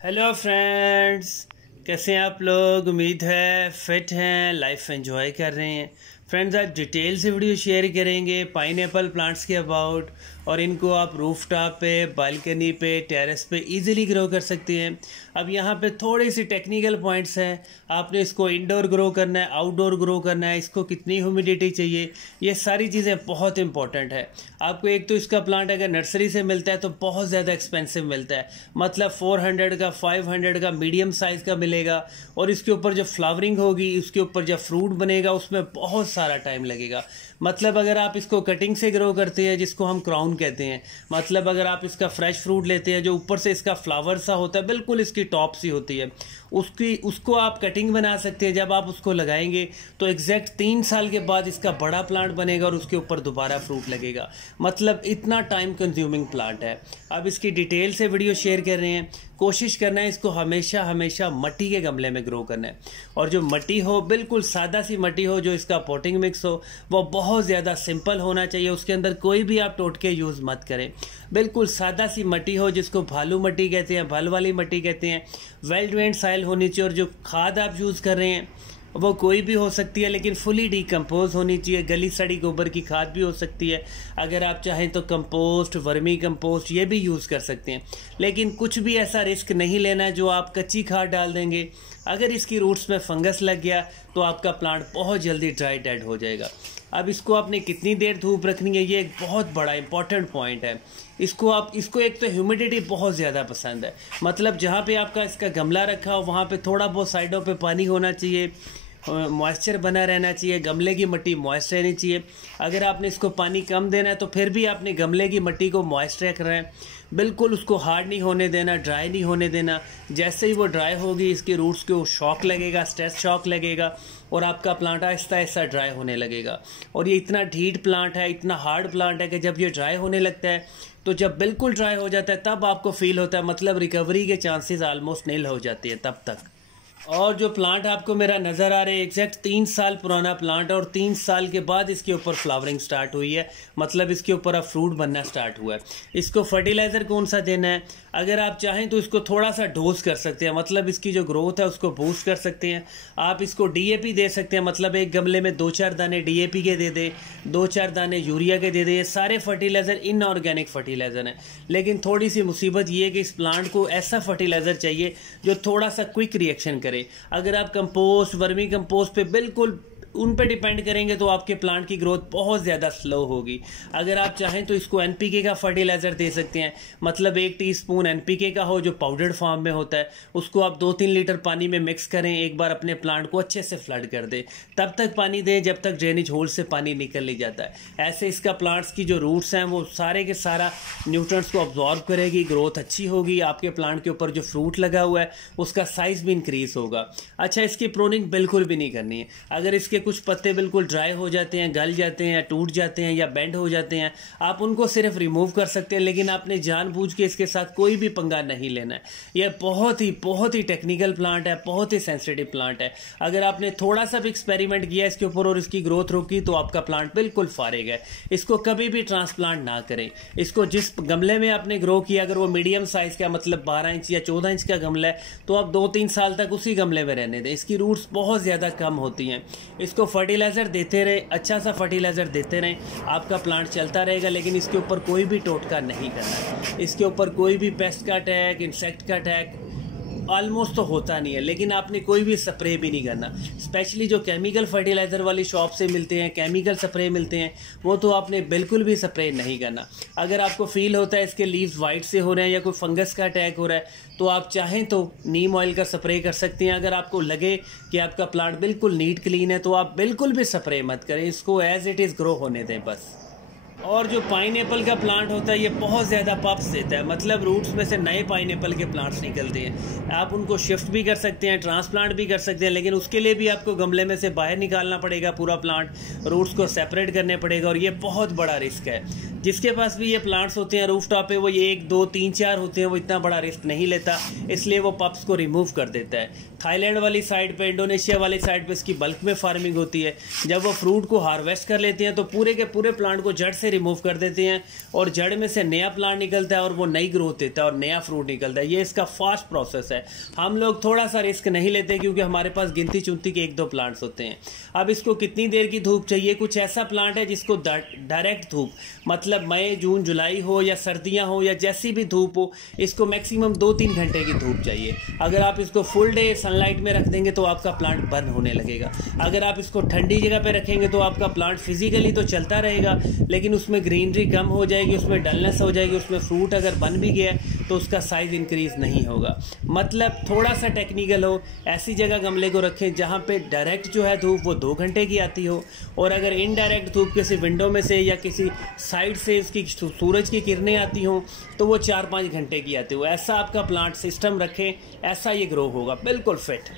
Hello friends, कैसे हैं आप लोग। उम्मीद है फिट हैं, लाइफ एंजॉय कर रहे हैं। फ्रेंड्स, आज डिटेल से वीडियो शेयर करेंगे पाइनएप्पल प्लांट्स के अबाउट, और इनको आप रूफ टॉप पे, बालकनी पे, टेरेस पे इजीली ग्रो कर सकते हैं। अब यहाँ पे थोड़ी सी टेक्निकल पॉइंट्स हैं। आपने इसको इंडोर ग्रो करना है, आउटडोर ग्रो करना है, इसको कितनी ह्यूमिडिटी चाहिए, ये सारी चीज़ें बहुत इंपॉर्टेंट है। आपको एक तो इसका प्लांट अगर नर्सरी से मिलता है तो बहुत ज़्यादा एक्सपेंसिव मिलता है, मतलब 400 का 500 का मीडियम साइज़ का मिलेगा, और इसके ऊपर जब फ्लावरिंग होगी, उसके ऊपर जब फ्रूट बनेगा, उसमें बहुत सारा टाइम लगेगा। मतलब अगर आप इसको कटिंग से ग्रो करते हैं, जिसको हम क्राउन कहते हैं, मतलब अगर आप इसका फ्रेश फ्रूट लेते हैं जो ऊपर से इसका फ्लावर सा होता है, बिल्कुल इसकी टॉप सी होती है, उसको आप कटिंग बना सकते हैं। जब आप उसको लगाएंगे तो एग्जैक्ट 3 साल के बाद इसका बड़ा प्लांट बनेगा और उसके ऊपर दोबारा फ्रूट लगेगा। मतलब इतना टाइम कंज्यूमिंग प्लांट है। अब इसकी डिटेल से वीडियो शेयर कर रहे हैं। कोशिश करना है इसको हमेशा हमेशा मिट्टी के गमले में ग्रो करना है, और जो मिट्टी हो बिल्कुल सादा सी मिट्टी हो, जो इसका पॉटिंग मिक्स हो वो बहुत ज़्यादा सिंपल होना चाहिए। उसके अंदर कोई भी आप टोटके यूज़ मत करें, बिल्कुल सादा सी मिट्टी हो, जिसको भालू मिट्टी कहते हैं, भल वाली मिट्टी कहते हैं। वेल ड्रेन्ड सॉइल होनी चाहिए, और जो खाद आप यूज़ कर रहे हैं वो कोई भी हो सकती है, लेकिन फुली डिकम्पोज होनी चाहिए। गली सड़ी गोबर की खाद भी हो सकती है। अगर आप चाहें तो कंपोस्ट, वर्मी कंपोस्ट ये भी यूज़ कर सकते हैं, लेकिन कुछ भी ऐसा रिस्क नहीं लेना है जो आप कच्ची खाद डाल देंगे। अगर इसकी रूट्स में फंगस लग गया तो आपका प्लांट बहुत जल्दी ड्राई डेड हो जाएगा। अब इसको आपने कितनी देर धूप रखनी है, ये एक बहुत बड़ा इंपॉर्टेंट पॉइंट है। इसको एक तो ह्यूमिडिटी बहुत ज़्यादा पसंद है, मतलब जहाँ पे आपका इसका गमला रखा हो वहाँ पे थोड़ा बहुत साइडों पे पानी होना चाहिए, मॉइस्चर बना रहना चाहिए, गमले की मिट्टी मॉइस्ट रहनी चाहिए। अगर आपने इसको पानी कम देना है तो फिर भी आपने गमले की मिट्टी को मॉइस्ट रख रहे हैं, बिल्कुल उसको हार्ड नहीं होने देना, ड्राई नहीं होने देना। जैसे ही वो ड्राई होगी इसकी रूट्स को शॉक लगेगा, स्ट्रेस शॉक लगेगा, और आपका प्लांट आहिस्ता आहिस्ता ड्राई होने लगेगा। और ये इतना ढीठ प्लांट है, इतना हार्ड प्लांट है कि जब ये ड्राई होने लगता है तो जब बिल्कुल ड्राई हो जाता है तब आपको फील होता है, मतलब रिकवरी के चांसेस ऑलमोस्ट नील हो जाती है तब तक। और जो प्लांट आपको मेरा नज़र आ रहा है एग्जैक्ट 3 साल पुराना प्लांट है, और 3 साल के बाद इसके ऊपर फ्लावरिंग स्टार्ट हुई है, मतलब इसके ऊपर अब फ्रूट बनना स्टार्ट हुआ है। इसको फर्टिलाइज़र कौन सा देना है, अगर आप चाहें तो इसको थोड़ा सा डोज कर सकते हैं, मतलब इसकी जो ग्रोथ है उसको बूस्ट कर सकते हैं। आप इसको डीएपी दे सकते हैं, मतलब एक गमले में 2-4 दाने डीएपी के दे दे, 2-4 दाने यूरिया के दे दे। ये सारे फर्टिलाइज़र इनऑर्गेनिक फर्टिलाइज़र हैं, लेकिन थोड़ी सी मुसीबत ये है कि इस प्लांट को ऐसा फर्टिलाइज़र चाहिए जो थोड़ा सा क्विक रिएक्शन करे। अगर आप कंपोस्ट, वर्मी कंपोस्ट पे बिल्कुल उन पे डिपेंड करेंगे तो आपके प्लांट की ग्रोथ बहुत ज़्यादा स्लो होगी। अगर आप चाहें तो इसको एनपीके का फर्टिलाइज़र दे सकते हैं, मतलब 1 टीस्पून एनपीके का हो जो पाउडर्ड फॉर्म में होता है, उसको आप 2-3 लीटर पानी में मिक्स करें, एक बार अपने प्लांट को अच्छे से फ्लड कर दें। तब तक पानी दें जब तक ड्रेनेज होल से पानी निकल नहीं जाता है। ऐसे इसका प्लांट्स की जो रूट्स हैं वो सारे के सारा न्यूट्रिएंट्स को अब्जॉर्ब करेगी, ग्रोथ अच्छी होगी। आपके प्लांट के ऊपर जो फ्रूट लगा हुआ है उसका साइज़ भी इंक्रीज़ होगा। अच्छा, इसकी प्रूनिंग बिल्कुल भी नहीं करनी है। अगर इसके कुछ पत्ते बिल्कुल ड्राई हो जाते हैं, गल जाते हैं, टूट जाते हैं या बेंड हो जाते हैं, आप उनको सिर्फ रिमूव कर सकते हैं, लेकिन आपने जानबूझ के इसके साथ कोई भी पंगा नहीं लेना है। यह बहुत ही टेक्निकल प्लांट है, बहुत ही सेंसिटिव प्लांट है। अगर आपने थोड़ा सा भी एक्सपेरिमेंट किया इसके ऊपर और इसकी ग्रोथ रुकी तो आपका प्लांट बिल्कुल फारिग है। इसको कभी भी ट्रांसप्लांट ना करें। इसको जिस गमले में आपने ग्रो किया, अगर वो मीडियम साइज का मतलब 12 इंच या 14 इंच का गमला है, तो आप 2-3 साल तक उसी गमले में रहने दें। इसकी रूट्स बहुत ज़्यादा कम होती हैं। इसको फर्टिलाइज़र देते रहे, अच्छा सा फर्टिलाइज़र देते रहें, आपका प्लांट चलता रहेगा। लेकिन इसके ऊपर कोई भी टोटका नहीं करना है। इसके ऊपर कोई भी पेस्ट का अटैक, इंसेक्ट का अटैक ऑलमोस्ट तो होता नहीं है, लेकिन आपने कोई भी स्प्रे भी नहीं करना। स्पेशली जो केमिकल फर्टिलाइज़र वाली शॉप से मिलते हैं, केमिकल स्प्रे मिलते हैं, वो तो आपने बिल्कुल भी स्प्रे नहीं करना। अगर आपको फील होता है इसके लीव्स वाइट से हो रहे हैं या कोई फंगस का अटैक हो रहा है, तो आप चाहें तो नीम ऑयल का स्प्रे कर सकते हैं। अगर आपको लगे कि आपका प्लांट बिल्कुल नीट क्लीन है तो आप बिल्कुल भी स्प्रे मत करें, इसको एज इट इज़ ग्रो होने दें बस। और जो पाइनएप्पल का प्लांट होता है ये बहुत ज़्यादा पप्स देता है, मतलब रूट्स में से नए पाइनएप्पल के प्लांट्स निकलते हैं। आप उनको शिफ्ट भी कर सकते हैं, ट्रांसप्लांट भी कर सकते हैं, लेकिन उसके लिए भी आपको गमले में से बाहर निकालना पड़ेगा पूरा प्लांट, रूट्स को सेपरेट करने पड़ेगा, और ये बहुत बड़ा रिस्क है। जिसके पास भी ये प्लांट्स होते हैं रूफ टॉप पे, वो ये 1, 2, 3, 4 होते हैं, वो इतना बड़ा रिस्क नहीं लेता, इसलिए वो पप्स को रिमूव कर देता है। थाईलैंड वाली साइड पे, इंडोनेशिया वाली साइड पे इसकी बल्क में फार्मिंग होती है। जब वो फ्रूट को हार्वेस्ट कर लेते हैं तो पूरे के पूरे प्लांट को जड़ से से रिमूव कर देते हैं और जड़ में से नया प्लांट निकलता है और वो नई ग्रोथ देता है और नया फ्रूट निकलता है। ये इसका फास्ट प्रोसेस है। हम लोग थोड़ा सा रिस्क नहीं लेते क्योंकि हमारे पास गिनती चुनती के 1-2 प्लांट्स होते हैं। अब इसको कितनी देर की धूप चाहिए? कुछ ऐसा प्लांट है जिसको डायरेक्ट धूप, मतलब मई, जून, जुलाई हो या सर्दियाँ हो या जैसी भी धूप हो, इसको मैक्सिमम 2-3 घंटे की धूप चाहिए। अगर आप इसको फुल डे सनलाइट में रख देंगे तो आपका प्लांट बर्न होने लगेगा। अगर आप इसको ठंडी जगह पे रखेंगे तो आपका प्लांट फिजिकली तो चलता रहेगा लेकिन उसमें ग्रीनरी कम हो जाएगी, उसमें डलनेस हो जाएगी, उसमें फ्रूट अगर बन भी गया तो उसका साइज इंक्रीज नहीं होगा। मतलब थोड़ा सा टेक्निकल हो, ऐसी जगह गमले को रखें जहाँ पे डायरेक्ट जो है धूप वो 2 घंटे की आती हो, और अगर इनडायरेक्ट धूप किसी विंडो में से या किसी साइड से उसकी सूरज की किरणें आती हों तो वो 4-5 घंटे की आती हो। ऐसा आपका प्लांट सिस्टम रखें, ऐसा ये ग्रो होगा, बिल्कुल फिट।